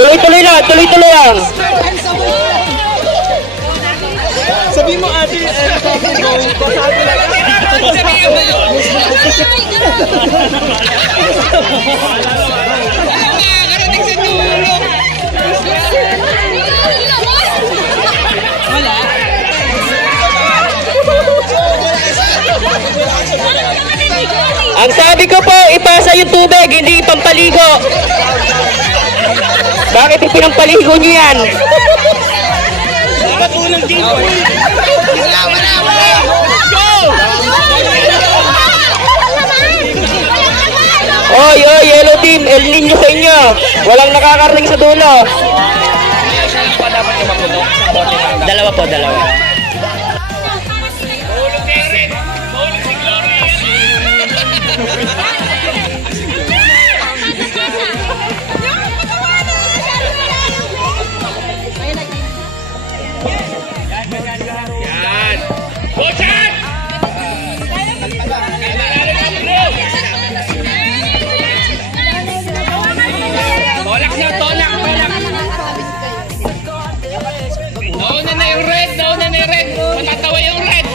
Tuloy-tuloy lang, tuloy-tuloy lang. Sabi mo ate, sabi mo, pasabi lang. Wala. Ang sabi ko po, ipasa yung tubig, hindi pampaligo. Bakit ipinampaligo nyo yan? Dapat unang dito. Oy, oy, yellow team, El Nino sa inyo. Walang nakakarating sa dulo. Dalawa po, dalawa. Tolak na, tolak, tolak. Nauna na yung red, nauna na yung red. Matatawa yung red.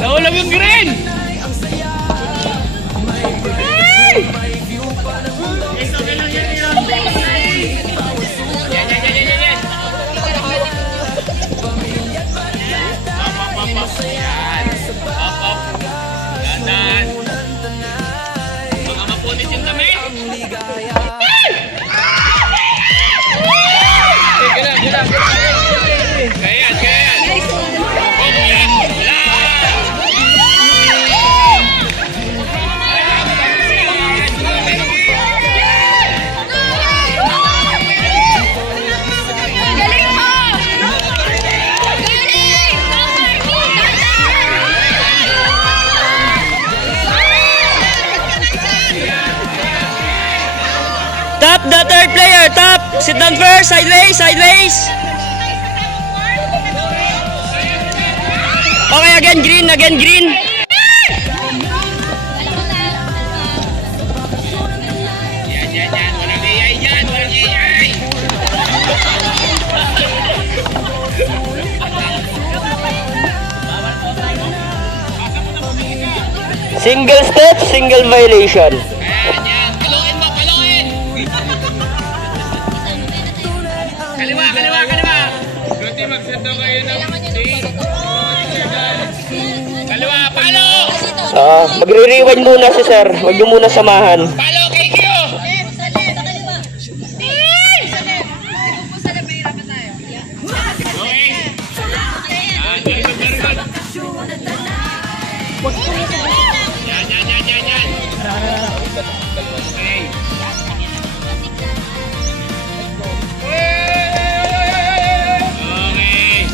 Naulam yung green. Baka mapunit yung damit. Kayan, kayan. Top, the third player, top. Sit down first, sideways, sideways. Okay, again green, again green. Yan. Walang AI yan, walang AI. Single step, single violation. Yan. Kalungin mo, kalungin. Kaliwa. Buti magsento kayo ng kaliwa, palo. Magre-rewind muna si sir. Huwag nyo muna samahan. Palo, KQ. Yan.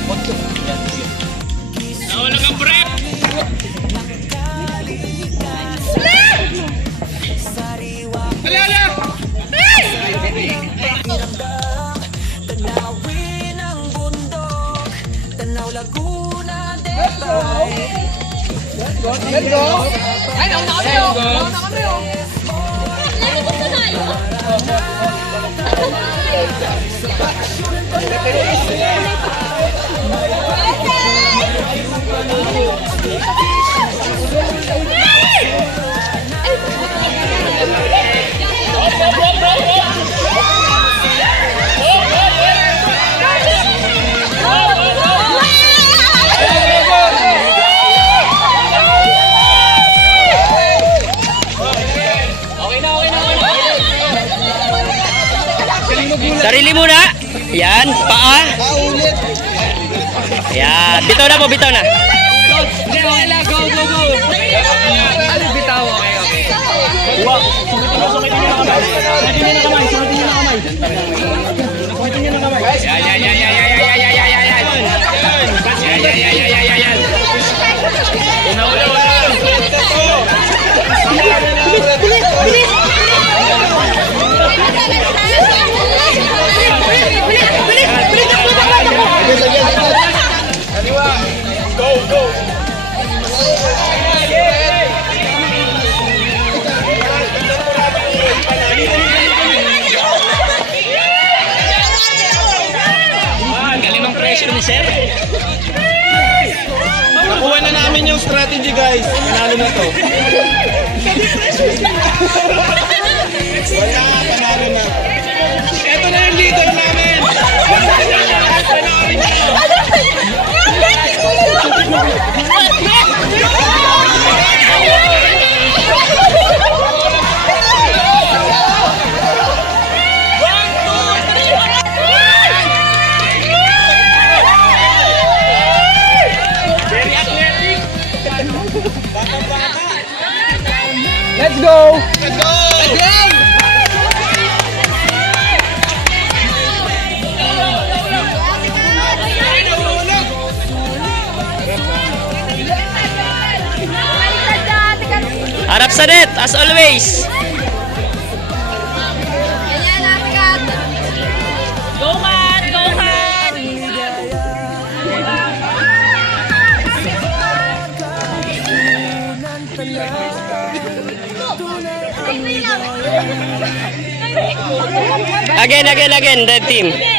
Okay. Nawala kang breath. Alala! Let's go. Ay, nauna kami. Sarili muna. Yan, paa. Yan, bitaw na po, bitaw na. Okay lang, go. Ano bitaw? Okay. Yan. Go. pressure ni Sir. Nakuha na namin yung strategy, guys. Panalo na to. Wala, panalo na. Ito na yung leader namin. Panoorin nyo. Let's go! Let's go! Harap sa net, as always. Go man! Go man! Again, red team.